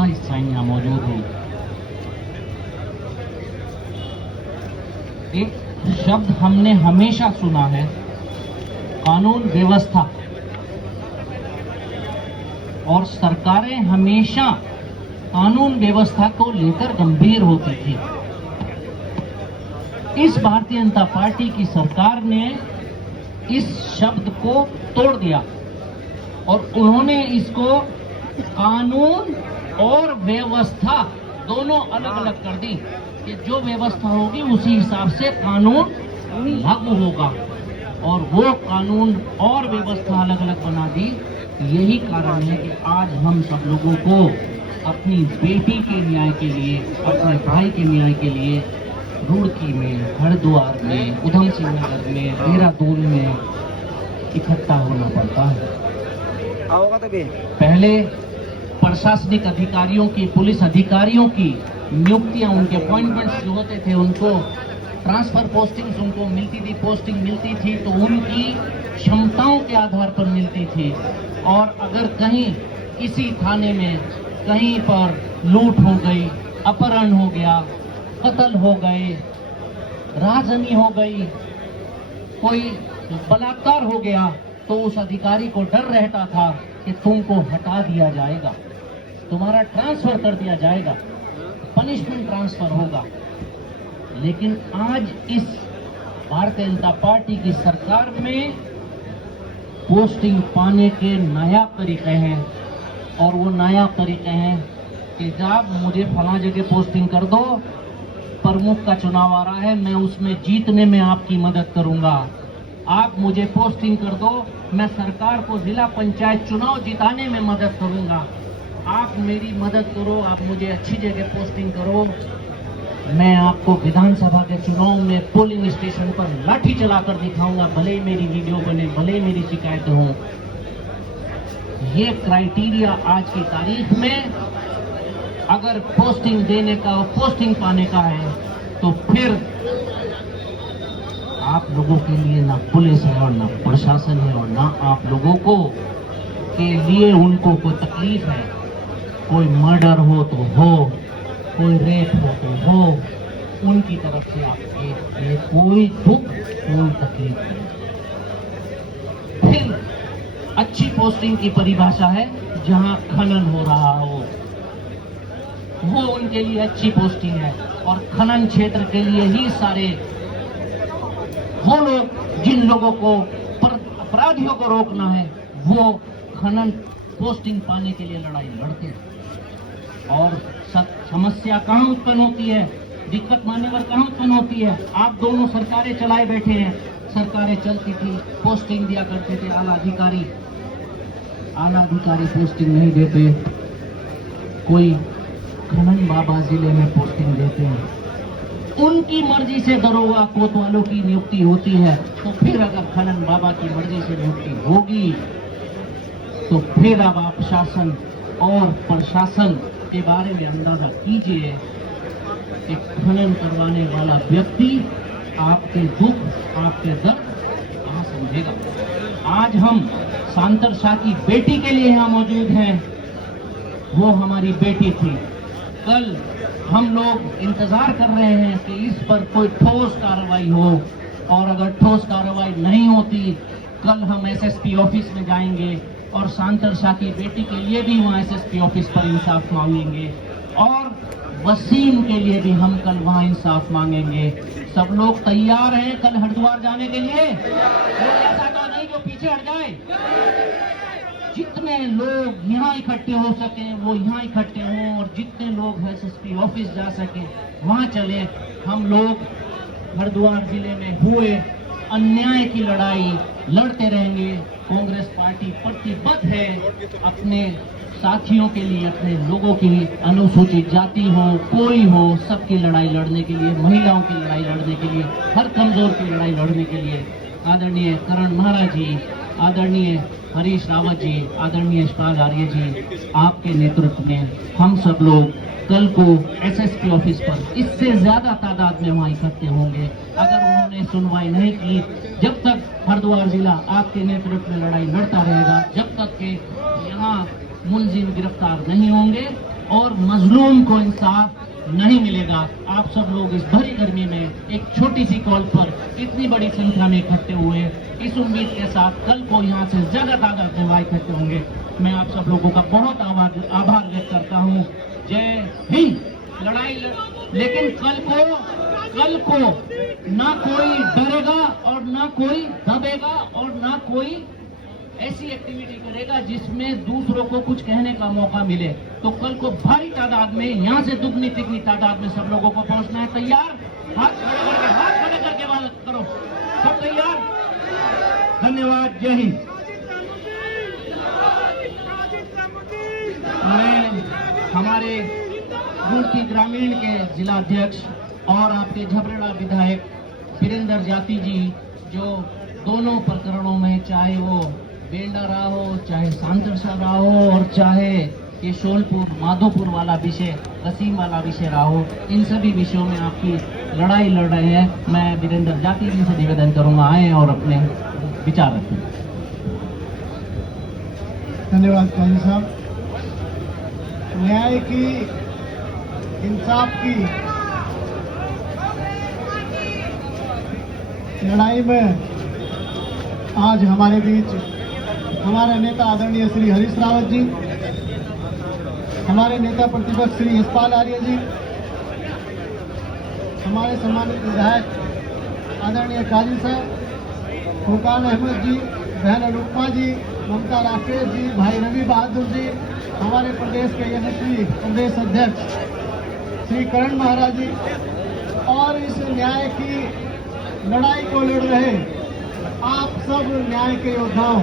श्रद्धा इस साईं यहाँ मौजूद हैं। एक शब्द हमने हमेशा सुना है, कानून व्यवस्था, और सरकारें हमेशा कानून व्यवस्था को लेकर गंभीर होती थी। इस भारतीय जनता पार्टी की सरकार ने इस शब्द को तोड़ दिया और उन्होंने इसको कानून और व्यवस्था दोनों अलग अलग कर दी कि जो व्यवस्था होगी उसी हिसाब से कानून लागू होगा, और वो कानून और व्यवस्था अलग अलग बना दी। यही कारण है कि आज हम सब लोगों को अपनी बेटी के न्याय के लिए, अपने भाई के न्याय के लिए रुड़की में, हरिद्वार में, उधम सिंह नगर में, देहरादून में इकट्ठा होना पड़ता है। पहले प्रशासनिक अधिकारियों की, पुलिस अधिकारियों की नियुक्तियां, उनके अपॉइंटमेंट्स जो होते थे, उनको ट्रांसफर पोस्टिंग्स उनको मिलती थी, पोस्टिंग मिलती थी तो उनकी क्षमताओं के आधार पर मिलती थी। और अगर कहीं किसी थाने में कहीं पर लूट हो गई, अपहरण हो गया, कत्ल हो गए, राजनी हो गई, कोई बलात्कार हो गया, तो उस अधिकारी को डर रहता था कि तुमको हटा दिया जाएगा, तुम्हारा ट्रांसफर कर दिया जाएगा, पनिशमेंट ट्रांसफर होगा। लेकिन आज इस भारतीय जनता पार्टी की सरकार में पोस्टिंग पाने के नायाब तरीके हैं, और वो नायाब तरीके हैं कि जब मुझे फला जगह पोस्टिंग कर दो, प्रमुख का चुनाव आ रहा है, मैं उसमें जीतने में आपकी मदद करूंगा, आप मुझे पोस्टिंग कर दो, मैं सरकार को जिला पंचायत चुनाव जिताने में मदद करूंगा, आप मेरी मदद करो, आप मुझे अच्छी जगह पोस्टिंग करो, मैं आपको विधानसभा के चुनाव में पोलिंग स्टेशन पर लाठी चलाकर दिखाऊंगा, भले ही मेरी वीडियो बने, भले ही मेरी शिकायतें हों। ये क्राइटेरिया आज की तारीख में अगर पोस्टिंग देने का, पोस्टिंग पाने का है, तो फिर आप लोगों के लिए ना पुलिस है और ना प्रशासन है और ना आप लोगों को के लिए उनको कोई तकलीफ है। कोई मर्डर हो तो हो, कोई रेप हो तो हो, उनकी तरफ से आपके कोई दुख, कोई तकलीफ नहीं। फिर अच्छी पोस्टिंग की परिभाषा है जहां खनन हो रहा हो, वो उनके लिए अच्छी पोस्टिंग है। और खनन क्षेत्र के लिए ही सारे वो लोग जिन लोगों को अपराधियों को रोकना है, वो खनन पोस्टिंग पाने के लिए लड़ाई लड़ते हैं। और समस्या कहाँ उत्पन्न होती है, दिक्कत मान्यवर कहाँ उत्पन्न होती है? आप दोनों सरकारें चलाए बैठे हैं, सरकारें चलती थी, पोस्टिंग दिया करते थे आला अधिकारी पोस्टिंग नहीं देते, कोई खनन बाबा जिले में पोस्टिंग देते हैं, उनकी मर्जी से दरोगा कोतवालों की नियुक्ति होती है। तो फिर अगर खनन बाबा की मर्जी से नियुक्ति होगी तो फिर अब आप शासन और प्रशासन के बारे में अंदाजा कीजिए कि खनन करवाने वाला व्यक्ति आपके दुख, आपके दर्द कहाँ समझेगा। आज हम सांतर शाह की बेटी के लिए यहाँ मौजूद हैं। वो हमारी बेटी थी। कल हम लोग इंतजार कर रहे हैं कि इस पर कोई ठोस कार्रवाई हो, और अगर ठोस कार्रवाई नहीं होती, कल हम एसएसपी ऑफिस में जाएंगे और सांतर शाह की बेटी के लिए भी वहाँ एसएसपी ऑफिस पर इंसाफ मांगेंगे, और वसीम के लिए भी हम कल वहाँ इंसाफ मांगेंगे। सब लोग तैयार हैं कल हरिद्वार जाने के लिए? वो ऐसा तो नहीं जो पीछे हट जाए। जितने लोग यहाँ इकट्ठे हो सके वो यहाँ इकट्ठे हों, और जितने लोग एसएसपी ऑफिस जा सके वहाँ चले। हम लोग हरिद्वार जिले में हुए अन्याय की लड़ाई लड़ते रहेंगे। कांग्रेस पार्टी प्रतिबद्ध है अपने साथियों के लिए, अपने लोगों की, अनुसूचित जाति हो, कोई हो, सबकी लड़ाई लड़ने के लिए, महिलाओं की लड़ाई लड़ने के लिए, हर कमजोर की लड़ाई लड़ने के लिए। आदरणीय करण महाराज जी, आदरणीय हरीश रावत जी, आदरणीय यशपाल आर्य जी, आपके नेतृत्व में हम सब लोग कल को एसएसपी ऑफिस पर इससे ज्यादा तादाद में वहाँ इकट्ठे होंगे। अगर उन्होंने सुनवाई नहीं की, जब तक हरिद्वार जिला आपके नेतृत्व में लड़ाई लड़ता रहेगा, जब तक के यहाँ मुलजिम गिरफ्तार नहीं होंगे, और मजलूम को इंसाफ नहीं मिलेगा। आप सब लोग इस भरी गर्मी में एक छोटी सी कॉल पर इतनी बड़ी संख्या में इकट्ठे हुए, इस उम्मीद के साथ कल को यहाँ से ज्यादा तादाद में इकट्ठे होंगे। मैं आप सब लोगों का बहुत आभार व्यक्त करता हूँ। जय हिंद। लेकिन कल को ना कोई डरेगा और ना कोई दबेगा और ना कोई ऐसी एक्टिविटी करेगा जिसमें दूसरों को कुछ कहने का मौका मिले। तो कल को भारी तादाद में, यहाँ से दुगनी तिगनी तादाद में सब लोगों को पहुंचना है। तैयार? हाथ खड़े करके बात करो। सब तैयार? धन्यवाद। जय हिंद। मैं हमारे गुड़की ग्रामीण के जिला अध्यक्ष और आपके झबरेड़ा विधायक वीरेंद्र जाति जी, जो दोनों प्रकरणों में, चाहे वो बेंडा रहा हो, चाहे सांतरसा रहा हो और चाहे ये शोलपुर माधोपुर वाला विषय, वसीम वाला विषय रहा हो, इन सभी विषयों में आपकी लड़ाई लड़ रहे हैं। मैं वीरेंद्र जाति जी से निवेदन करूंगा, आए और अपने विचार रखें। धन्यवाद काजी साहब। न्याय की, इंसाफ की लड़ाई में आज हमारे बीच हमारे नेता आदरणीय श्री हरीश रावत जी, हमारे नेता प्रतिपक्ष श्री यशपाल आर्य जी, हमारे सम्मानित विधायक आदरणीय काजी साहब, फुरकान अहमद जी, बहन अनुपमा जी, ममता राकेश जी, भाई रवि बहादुर जी, हमारे प्रदेश के यशस्वी प्रदेश अध्यक्ष श्री करण महाराज जी, और इस न्याय की लड़ाई को लड़ रहे आप सब न्याय के योद्धाओं,